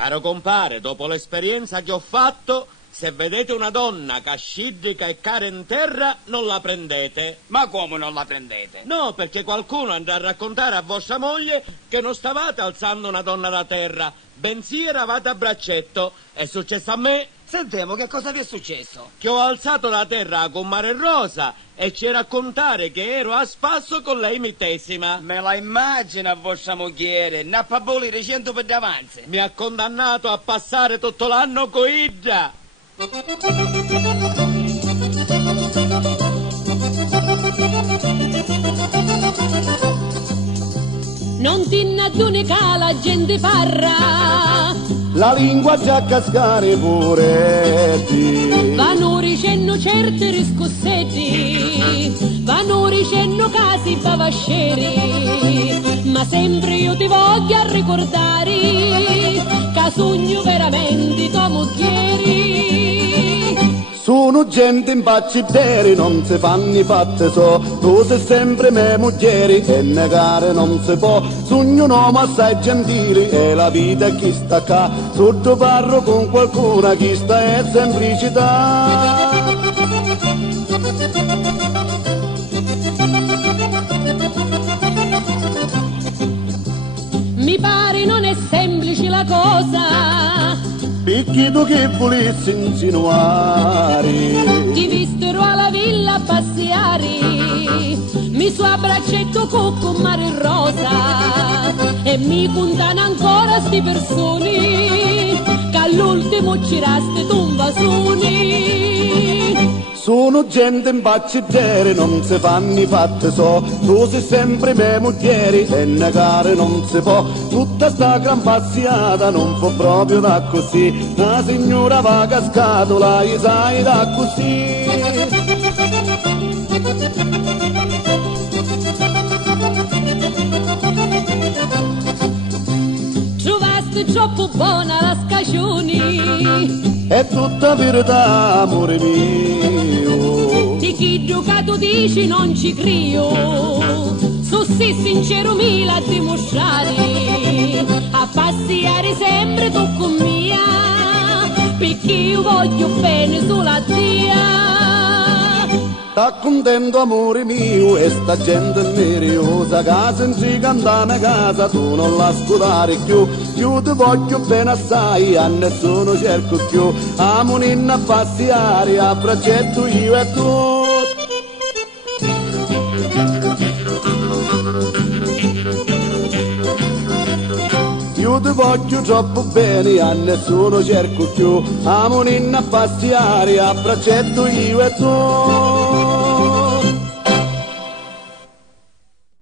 Caro compare, dopo l'esperienza che ho fatto, se vedete una donna cascidrica e cara in terra, non la prendete. Ma come non la prendete? No, perché qualcuno andrà a raccontare a vostra moglie che non stavate alzando una donna da terra, bensì eravate a braccetto. È successo a me. Sentiamo, che cosa vi è successo? Che ho alzato la terra con Mare Rosa e ci raccontare che ero a spasso con lei medesima. Me la immagino a vostra moglie, nappa bolire 100 per davanti. Mi ha condannato a passare tutto l'anno con Idda. Non ti innaduni che la gente parla, la lingua già cascare pure ti. vanno dicendo certe riscossetti, vanno dicendo casi bavascieri, ma sempre io ti voglio ricordare che sogno veramente come moghieri. Sono gente in bacitteri, non si fanno i fatti so. Tu sei sempre me moghieri e negare non si può. Sogno un uomo assai gentile e la vita è chi sta qua. Sotto parlo con qualcuno, chi sta è semplicità. Mi pare non è semplice la cosa, Picchi tu che volessi insinuare. ti vistero alla villa a passeare, mi suo braccetto con Mare Rosa e mi contano ancora sti persone che all'ultimo giraste tu un vasone. Sono gente in bacitteri, non si fanno i fatti so. Tu sei sempre me moghieri e negare non si può. Tutta sta gran passiata non fu proprio da così. La signora va cascatola, gli sai da così. Trovaste troppo buona la scagione, È tutta verità, amore mio. di chi giocato dici non ci crio, su sì sincero mi la dimostrare, a passeare sempre tu con mia, perché io voglio bene sulla zia. Sta contento amore mio e sta gente neriosa, casa in si canta una casa, tu non la scudare più. Io ti voglio bene assai, a nessuno cerco più. Amo ninna a passeare, a braccetto io e tu. Io ti voglio troppo bene, a nessuno cerco più. Amo ninna a passeare, a braccetto io e tu.